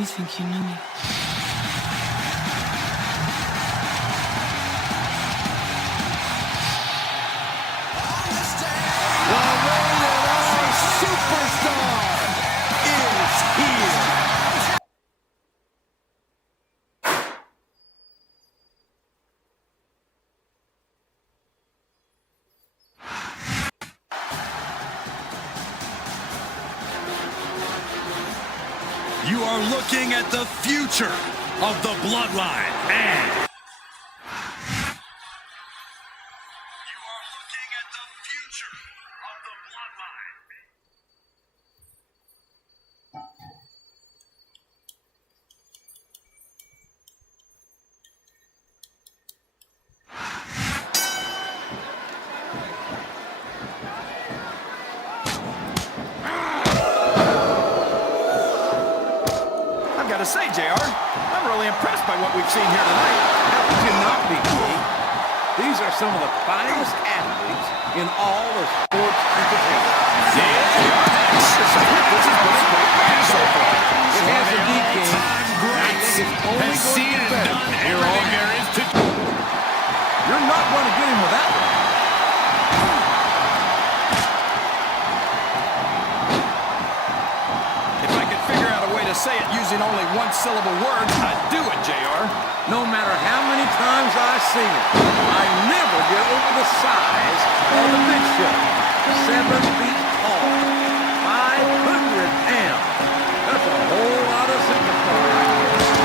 You think you know me? You are looking at the future of the Bloodline, and you are looking at the future of the Bloodline. To say, JR, I'm really impressed by what we've seen here tonight. How could you not be, King? These are some of the finest athletes in all of sports entertainment. This has been a great match so far. It has a D, King. I think it's only going to get better here on. You're not going to get him with that one. Say it using only one-syllable words, I'd do it, JR. No matter how many times I see it, I never get over the size of the big show. 7 feet tall, 500 pounds. That's a whole lot of superstar right there.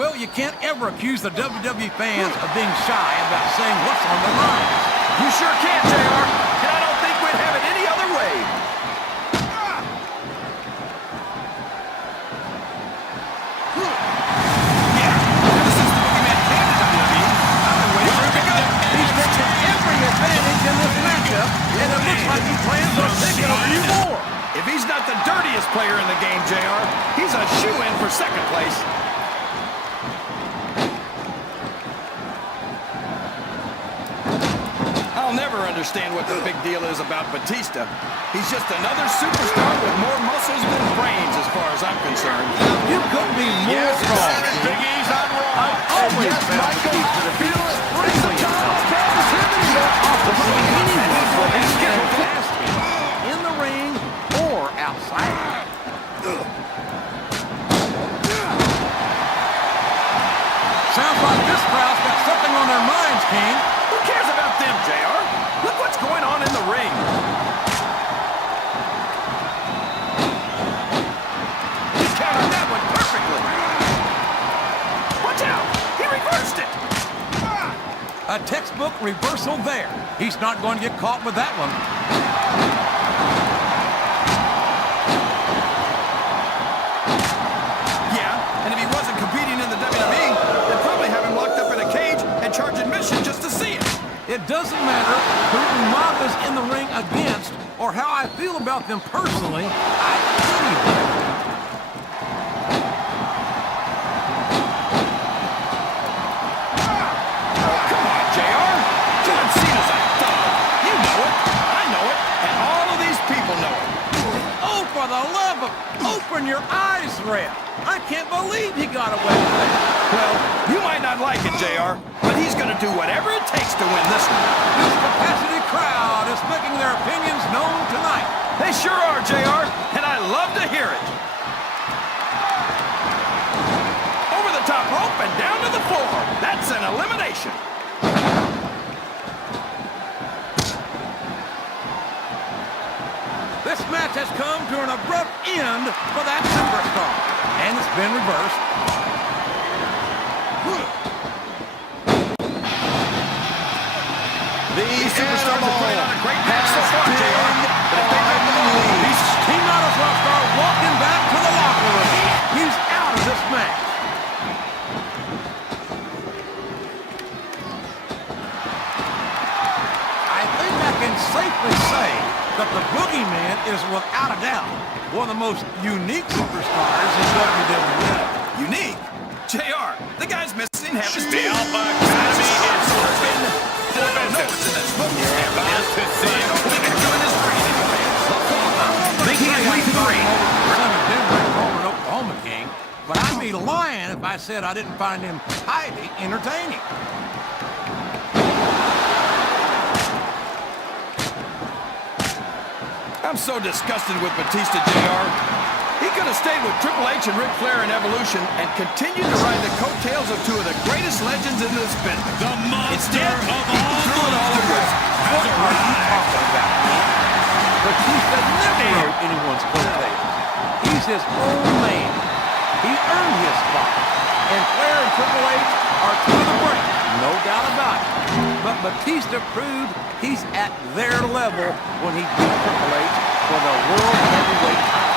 Well, you can't ever accuse the WWE fans of being shy about saying what's on their minds. You sure can, JR. And I don't think we'd have it any other way. Yeah, this is the boogeyman candidate, WWE. I've been waiting for him to go. He's taking every advantage in this matchup, and it looks like he plans on taking a few more. If he's not the dirtiest player in the game, JR, he's a shoo-in for second place. I'll never understand what the big deal is about Batista. He's just another superstar with more muscles than brains as far as I'm concerned. You couldn't be more wrong. Big E's on Raw. I've always found Batista to be extremely in the ring or outside. Sounds like this crowd's got something on their minds, King. Who cares about them, JR? Look what's going on in the ring. He countered that one perfectly. Watch out! He reversed it! A textbook reversal there. He's not going to get caught with that one. Yeah, and if he wasn't competing in the WWE, they'd probably have him locked up in a cage and charge admission just to see it. It doesn't matter who Umaga's in the ring against or how I feel about them personally. I pity them. Oh, come on, JR. John Cena's a thug. You know it. I know it. And all of these people know it. Oh, for the love of... Open your eyes, Red. I can't believe he got away with that. Well, you might not like it, JR, but he's going to do whatever it takes to win this one. This capacity crowd is making their opinions known tonight. They sure are, JR, and I love to hear it. Over the top rope and down to the floor. That's an elimination. This match has come to an abrupt end for that superstar, and it's been reversed. These superstars have played on a great match so far, JR. But if they make the lead, He might as well start walking back to the locker room. He's out of this match. I think I can safely say that the Boogeyman is without a doubt one of the most unique superstars in WWE. unique. JR, the guy's missing half his team. The Alpha Academy is working. I don't know what's in this book. About to see We can join his training. be lying if I said I didn't find him highly entertaining. I'm so disgusted with Batista, JR. He could have stayed with Triple H and Ric Flair in Evolution and continued to ride the coattails of two of the greatest legends in this business. The monster Instead, of he all threw it all away. What are you talking about, man? Batista never rode anyone's coattails. He's his own man. He earned his spot. And Flair and Triple H are two of the greats, no doubt about it. But Batista proved he's at their level when he beat Triple H for the World Heavyweight title.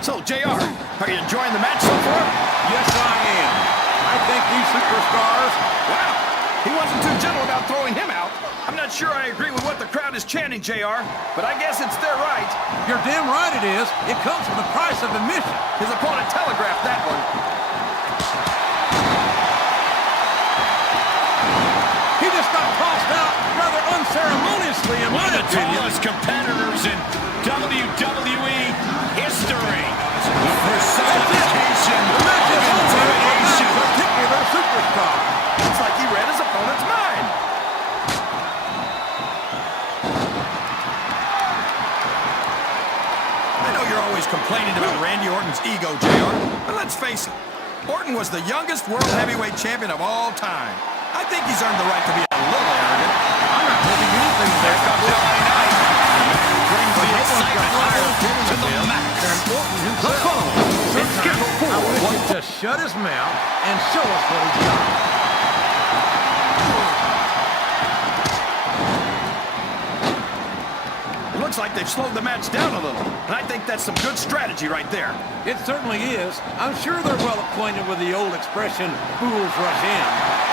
So, JR, are you enjoying the match so far? Yes, I am. I think these superstars... Wow, he wasn't too gentle about throwing him out. I'm not sure I agree with what the crowd is chanting, JR, but I guess it's their right. You're damn right it is. It comes with the price of admission. His opponent telegraphed that one. He just got tossed out rather unceremoniously, in my One of the opinion. tallest competitors in WWE history. The personification The match is of over on that intimidation. particular superstar. It's like he read his opponent's mind. I know you're always complaining about Randy Orton's ego, JR, but let's face it. Orton was the youngest World Heavyweight Champion of all time. I think he's earned the right to be a little arrogant. I'm not taking anything Here back. comes LA Knight. Brings the excitement level to the max. The following is scheduled for. I want him to shut his mouth and show us what he's got. It looks like they've slowed the match down a little, and I think that's some good strategy right there. It certainly is. I'm sure they're well acquainted with the old expression, fools rush in.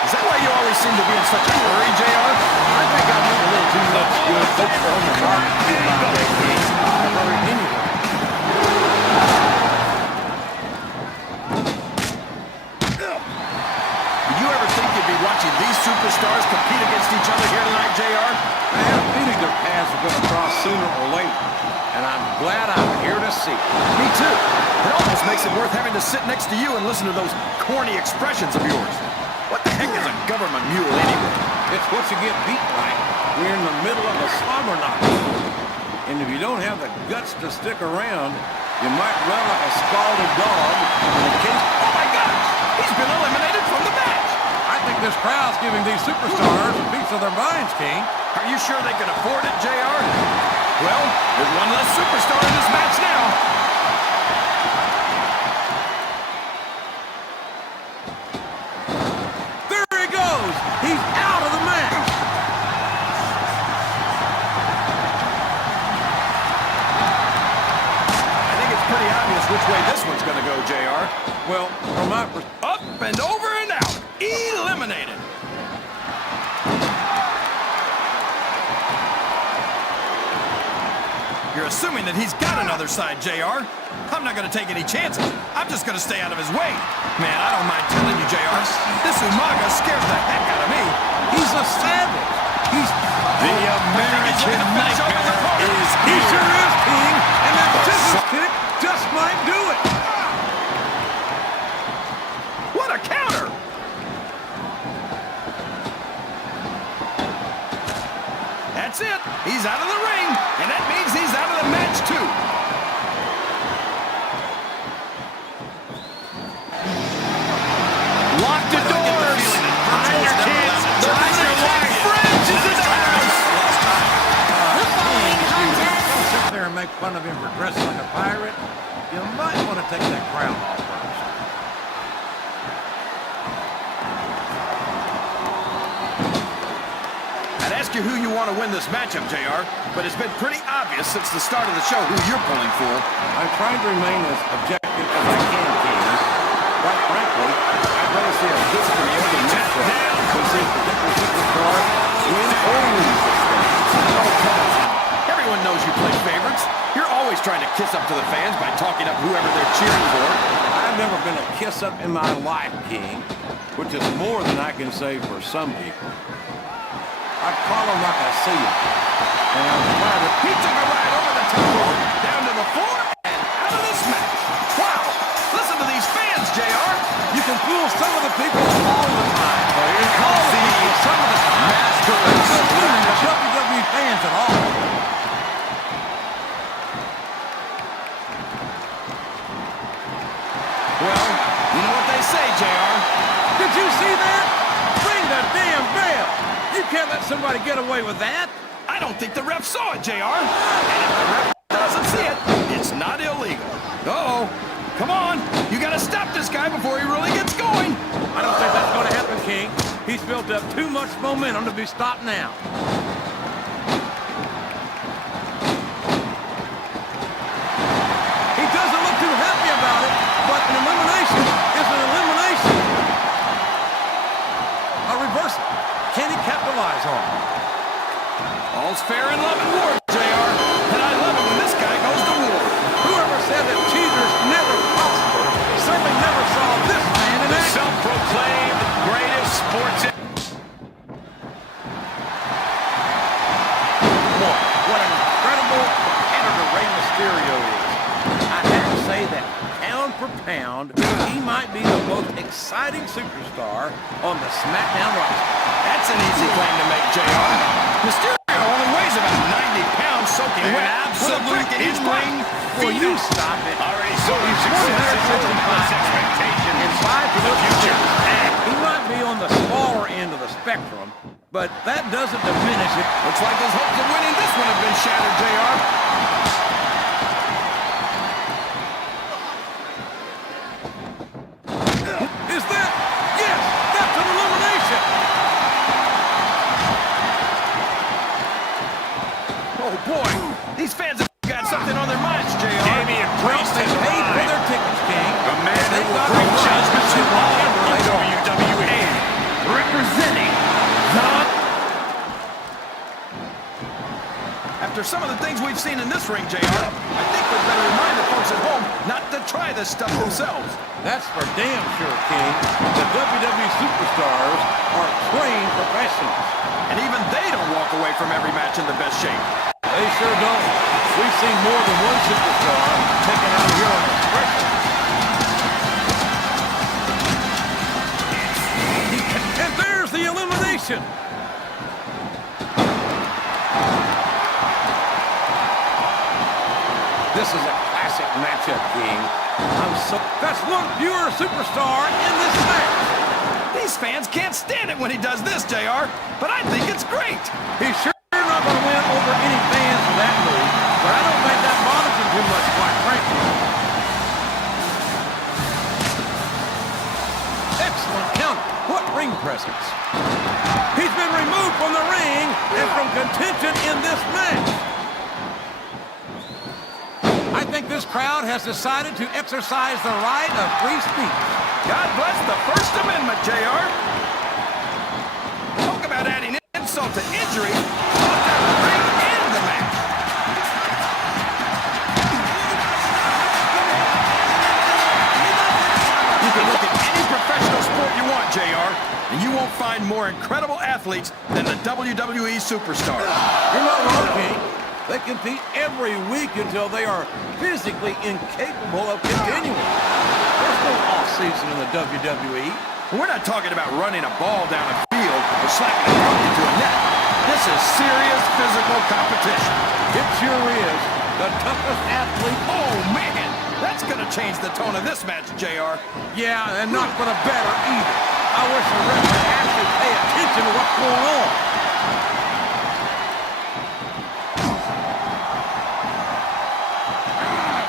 Is that why you always seem to be in such a hurry, JR? I think I know a little too much good football on the market about that game. I hurry anyway. Did you ever think you'd be watching these superstars compete against each other here tonight, JR? I had a feeling their paths were going to cross sooner or later, and I'm glad I'm here to see it. Me too. It almost makes it worth having to sit next to you and listen to those corny expressions of yours. What the heck is a government mule anyway? It's what you get beat like. We're in the middle of a slobber knock. And if you don't have the guts to stick around, you might run like a scalded dog in case... Oh my gosh! He's been eliminated from the match! I think this crowd's giving these superstars a piece of their minds, King. Are you sure they can afford it, JR? Well, there's one less superstar in this match now. There he goes! He's out of the match! I think it's pretty obvious which way this one's going to go, JR. Well, from my perspective... Up and over and out. Eliminated. You're assuming that he's got another side, JR. I'm not going to take any chances. I'm just going to stay out of his way. Man, I don't mind telling you, JR, this Umaga scares the heck out of me. He's a savage. He's... The American Nightmare is He here. sure is, King. And that scissors kick just might do it. What a counter! That's it. He's out of the ring, and that means he's out of the match, too. Lock the doors. Hide your kids. The Undertaker friends is in the house. Don't sit there and make fun of him for dressing like a pirate. You might want to take that crown off first. I'd ask you who you want to win this matchup, JR, but it's been pretty obvious since the start of the show who you're pulling for. I'm trying to remain as objective as I can, King. Quite frankly, I'd rather see a good competitive matchup than see a particular superstar win or lose this thing. Oh, come on. Everyone knows you play favorites. You're always trying to kiss up to the fans by talking up whoever they're cheering for. I've never been a kiss-up in my life, King, which is more than I can say for some people. I call them like I see them. He took a ride over the top rope, down to the floor, and out of this match. Wow! Listen to these fans, JR. You can fool some of the people all the time. But here comes some of the time. Master of the WWE fans at all. Well, you know what they say, JR. Did you see that? Ring the damn bell. You can't let somebody get away with that. I don't think the ref saw it, JR. And if the ref doesn't see it, it's not illegal. Uh-oh. Come on. You got to stop this guy before he really gets going. I don't think that's going to happen, King. He's built up too much momentum to be stopped now. He doesn't look too happy about it, but an elimination is an elimination. A reversal. Can he capitalize on it? All's fair in love and war, JR. And I love it when this guy goes to war. Whoever said that cheaters never prosper certainly never saw this man in action. Self-proclaimed greatest sports... Boy, what an incredible competitor Rey Mysterio is. I have to say that pound for pound, he might be the most exciting superstar on the SmackDown roster. That's an easy claim to make, JR. Mysterio only weighs about 90 pounds soaking wet. absolute in-ring. Will you stop it? Already so much success is endless expectation And five for the future. He might be on the smaller end of the spectrum, but that doesn't diminish it. Looks like his hopes of winning this one have been shattered, JR. Is that? Yes, that's an elimination. Oh, boy. These fans have got something on their minds, JR. Damian Priest They has paid for arrived. their tickets, King. A man who They've will got bring the right judgment to do all whatever of they want. WWE. Representing the... After some of the things we've seen in this ring, JR, I think we better remind the folks at home not to try this stuff themselves. That's for damn sure, King. The WWE superstars are trained professionals. And even they don't walk away from every match in the best shape. They sure don't. We've seen more than one superstar taken out here on the stretcher. And there's the elimination. This is a classic matchup, King. That's one fewer superstar in this match. These fans can't stand it when he does this, JR, but I think it's great. He's sure not going to win over any fans with that move, but I don't think that bothers him too much, quite frankly. Excellent counter. What ring presence. He's been removed from the ring and from contention in this match. I think this crowd has decided to exercise the right of free speech. God bless the First Amendment, JR. Talk about adding insult to injury. Both out of the ring and the match. You can look at any professional sport you want, JR, and you won't find more incredible athletes than the WWE superstars. You're not wrong, King. They compete every week until they are physically incapable of continuing. There's no off-season in the WWE. We're not talking about running a ball down a field or slapping a puck into a net. This is serious physical competition. It sure is. The toughest athlete. Oh, man! That's going to change the tone of this match, JR. Yeah, and not for the better either. I wish the ref would actually pay attention to what's going on.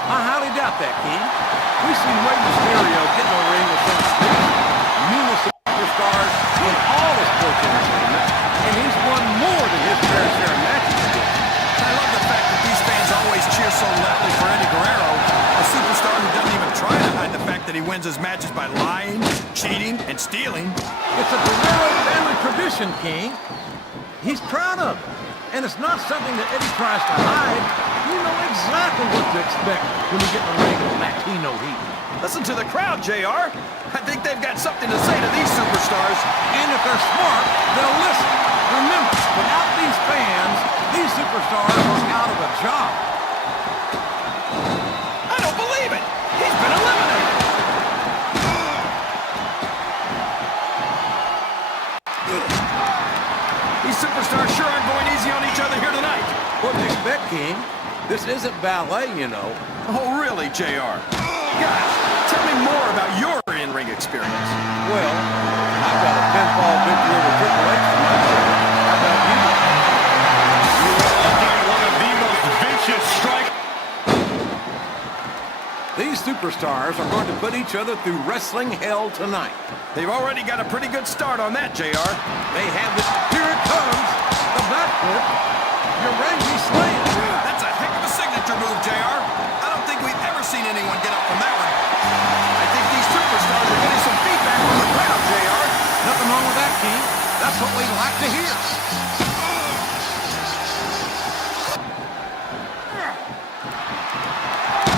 I highly doubt that, King. We've seen Rey Mysterio get in the ring with some of the meanest superstars in all of sports entertainment, and he's won more than his fair share of matches. I love the fact that these fans always cheer so loudly for Eddie Guerrero, a superstar who doesn't even try to hide the fact that he wins his matches by lying, cheating, and stealing. It's a Guerrero family tradition, King. He's proud of it, and it's not something that Eddie tries to hide. You know exactly what to expect when you get in the ring with Latino heat. Listen to the crowd, JR. I think they've got something to say to these superstars. And if they're smart, they'll listen. Remember, without these fans, these superstars are out of a job. I don't believe it! He's been eliminated! These superstars sure aren't going easy on each other here tonight. What do you expect, King? This isn't ballet, you know. Oh, really, JR? Gosh, tell me more about your in-ring experience. Well, I've got a pinfall victory over Triple H tonight. How about you? You are looking at one of the most vicious strikes. These superstars are going to put each other through wrestling hell tonight. They've already got a pretty good start on that, JR. They have it. Here it comes. The backflip. Your Rangy slam. That's a heck of a signature move, JR. I don't think we've ever seen anyone get up from that one. I think these superstars are getting some feedback from the crowd, JR. Nothing wrong with that, King. That's what we like to hear.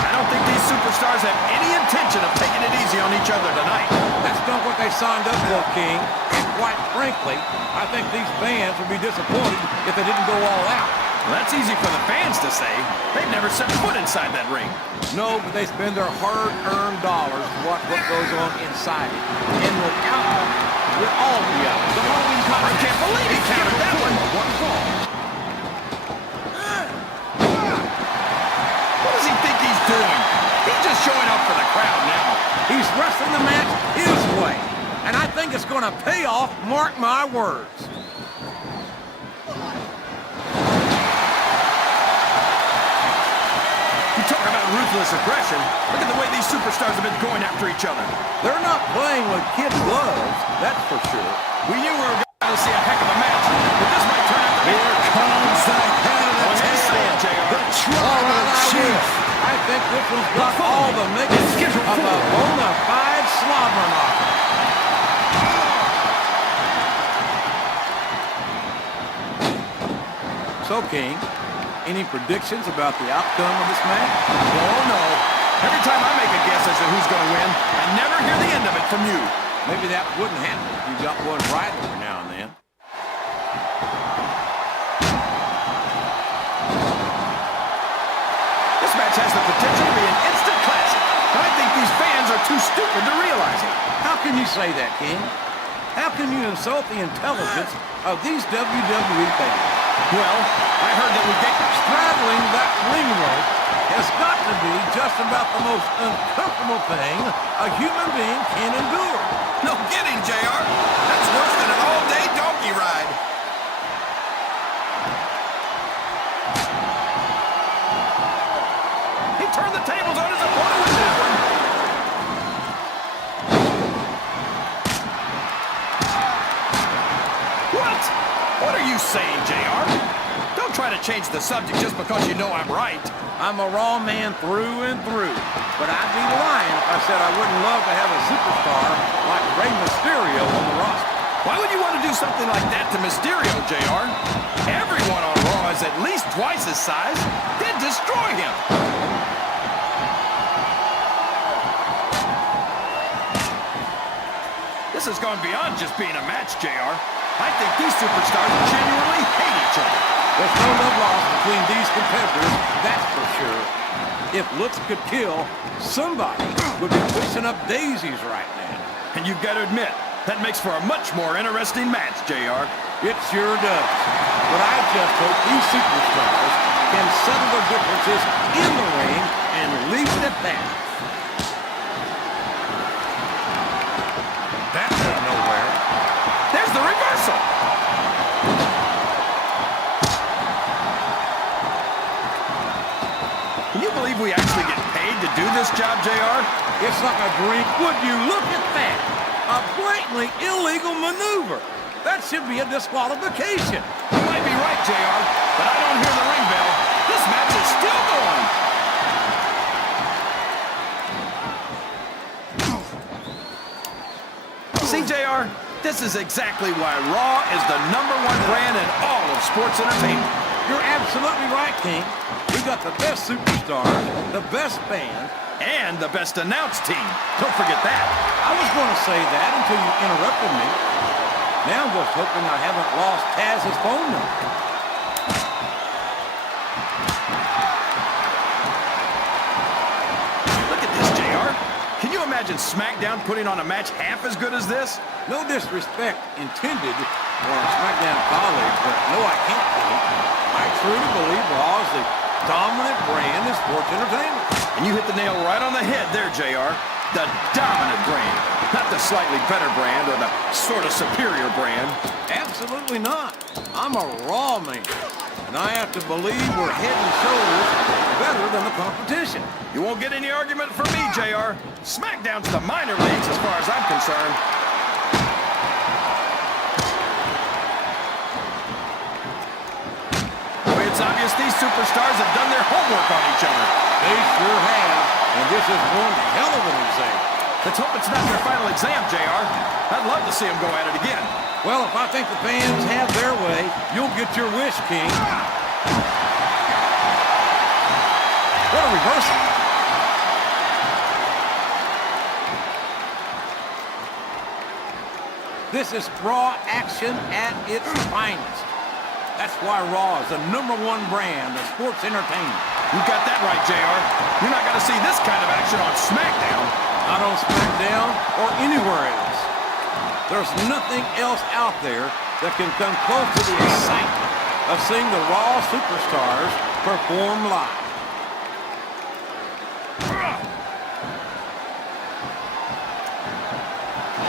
I don't think these superstars have any intention of taking it easy on each other tonight. That's not what they signed up for, King. And quite frankly, I think these fans would be disappointed if they didn't go all out. Well, that's easy for the fans to say. They've never set foot inside that ring. No, but they spend their hard-earned dollars to watch what goes on inside it. And without them, we'll all be out. The Halloween I can't believe he countered that one. One fall. What does he think he's doing? He's just showing up for the crowd now. He's wrestling the match his way. And I think it's going to pay off, mark my words. You talk about ruthless aggression. Look at the way these superstars have been going after each other. They're not playing with kid gloves, that's for sure. We knew we were going to see a heck of a match, but this might turn out to be... Here comes the head of the table. The Tribal Chief. I think this one's got all the makings of a bona fide slobber knocker. So, King, any predictions about the outcome of this match? Oh, no. Every time I make a guess as to who's going to win, I never hear the end of it from you. Maybe that wouldn't happen if you got one right every now and then. This match has the potential to be an instant classic, but I think these fans are too stupid to realize it. How can you say that, King? How can you insult the intelligence of these WWE fans? Well, I heard that we get... Straddling that ring rope has got to be just about the most uncomfortable thing a human being can endure. No kidding, JR. That's worse than an all-day donkey ride. He turned the tables on his opponent with that one. What? What are you saying, JR? Don't try to change the subject just because you know I'm right. I'm a Raw man through and through, but I'd be lying if I said I wouldn't love to have a superstar like Rey Mysterio on the roster. Why would you want to do something like that to Mysterio, JR? Everyone on Raw is at least twice his size. They'd destroy him. This has gone beyond just being a match, JR. I think these superstars genuinely hate each other. There's no love lost between these competitors, that's for sure. If looks could kill, somebody would be pushing up daisies right now. And you've got to admit, that makes for a much more interesting match, JR. It sure does. But I just hope these superstars can settle their differences in the ring and leave it at that. That went nowhere. There's the reversal. Can you believe we actually get paid to do this job, JR? It's like a dream. Would you look at that? A blatantly illegal maneuver. That should be a disqualification. You might be right, JR, but I don't hear the ring bell. This match is still going. See, JR, this is exactly why Raw is the #1 brand in all of sports entertainment. You're absolutely right, King. We've got the best superstars, the best fans, and the best announced team. Don't forget that. I was going to say that until you interrupted me. Now I'm just hoping I haven't lost Taz's phone number. Look at this, JR. Can you imagine SmackDown putting on a match half as good as this? No disrespect intended for our SmackDown colleagues, but no, I can't think. I truly believe Raw is the dominant brand in sports entertainment. And you hit the nail right on the head there, JR. The dominant brand, not the slightly better brand or the sort of superior brand. Absolutely not. I'm a Raw man, and I have to believe we're head and shoulders better than the competition. You won't get any argument from me, JR. SmackDown's the minor leagues as far as I'm concerned. Boy, it's obvious these superstars have done their homework on each other. They sure have, and this is one hell of an exam. Let's hope it's not their final exam, JR. I'd love to see them go at it again. Well, if I think the fans have their way, you'll get your wish, King. What a reversal. This is Raw action at its finest. That's why Raw is the #1 brand of sports entertainment. You got that right, JR. You're not going to see this kind of action on SmackDown. Not on SmackDown or anywhere else. There's nothing else out there that can come close to the excitement of seeing the Raw superstars perform live.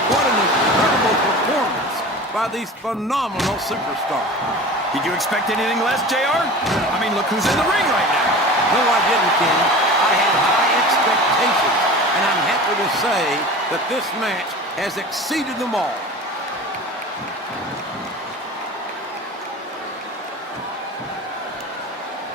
What an incredible performance by these phenomenal superstars. Did you expect anything less, JR? I mean, look who's in the ring right now. No, I didn't, King. I had high expectations, and I'm happy to say that this match has exceeded them all.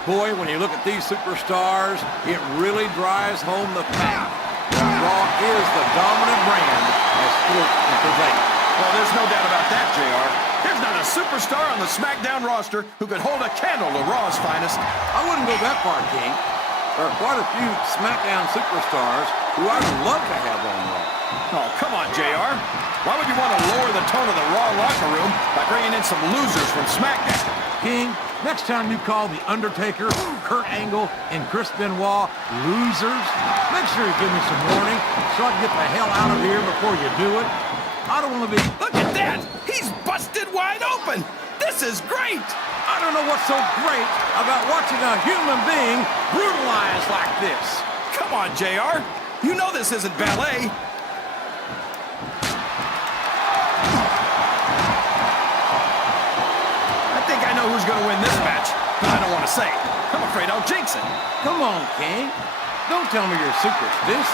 Boy, when you look at these superstars, it really drives home the fact that Raw is the dominant brand of sports entertainment. Well, there's no doubt about that, JR. There's not a superstar on the SmackDown roster who could hold a candle to Raw's finest. I wouldn't go that far, King. There are quite a few SmackDown superstars who I'd love to have on Raw. Oh, come on, JR. Why would you want to lower the tone of the Raw locker room by bringing in some losers from SmackDown? King, next time you call The Undertaker, Kurt Angle, and Chris Benoit losers, make sure you give me some warning so I can get the hell out of here before you do it. I don't want to be... Look at that! He's busted wide open! This is great! I don't know what's so great about watching a human being brutalized like this. Come on, JR. You know this isn't ballet. I think I know who's going to win this match, but I don't want to say it. I'm afraid I'll jinx it. Come on, King. Don't tell me you're superstitious.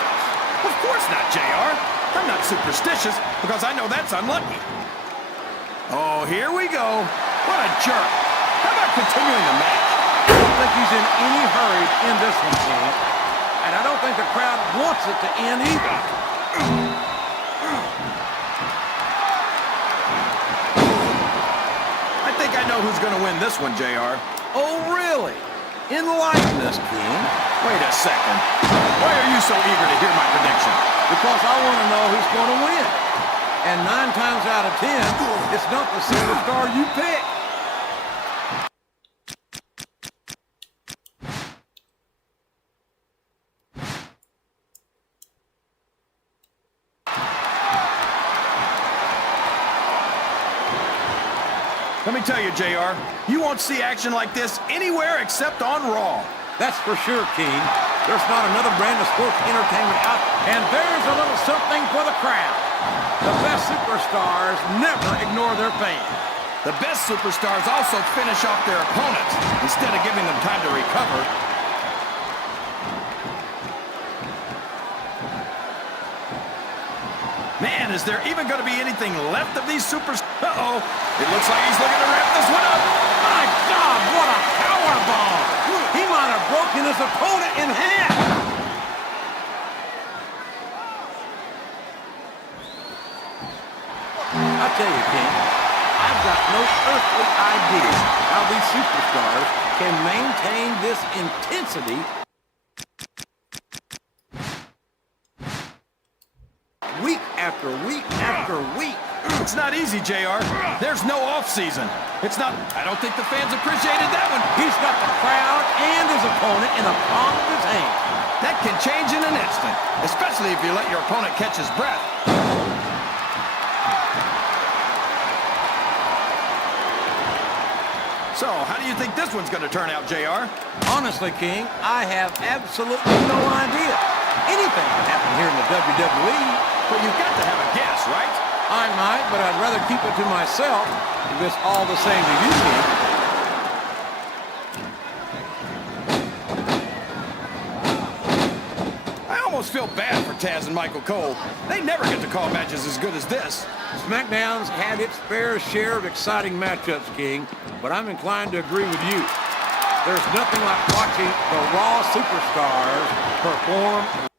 Of course not, JR. I'm not superstitious because I know that's unlucky. Oh, here we go. What a jerk. How about continuing the match? I don't think he's in any hurry to end this one, King. And I don't think the crowd wants it to end either. I think I know who's going to win this one, JR. Oh, really? Enlighten us, King. Wait a second. Why are you so eager to hear my prediction? Because I want to know who's going to win. And 9 times out of 10, it's not the superstar you pick. Let me tell you, JR, you won't see action like this anywhere except on Raw. That's for sure, King. There's not another brand of sports entertainment out there. And there's a little something for the crowd. The best superstars never ignore their fans. The best superstars also finish off their opponents instead of giving them time to recover. Man, is there even going to be anything left of these superstars? Uh-oh. It looks like he's looking to wrap this one up. My God, what a powerbomb! He might have broken his opponent in half. I tell you, King, I've got no earthly idea how these superstars can maintain this intensity week after week after week. It's not easy, JR. There's no off-season. It's not... I don't think the fans appreciated that one. He's got the crowd and his opponent in the palm of his hand. That can change in an instant, especially if you let your opponent catch his breath. So, how do you think this one's going to turn out, JR? Honestly, King, I have absolutely no idea. Anything can happen here in the WWE. But you've got to have a guess, right? I might, but I'd rather keep it to myself if it's all the same to you, King. I almost feel bad for Taz and Michael Cole. They never get to call matches as good as this. SmackDown's had its fair share of exciting matchups, King, but I'm inclined to agree with you. There's nothing like watching the Raw superstars perform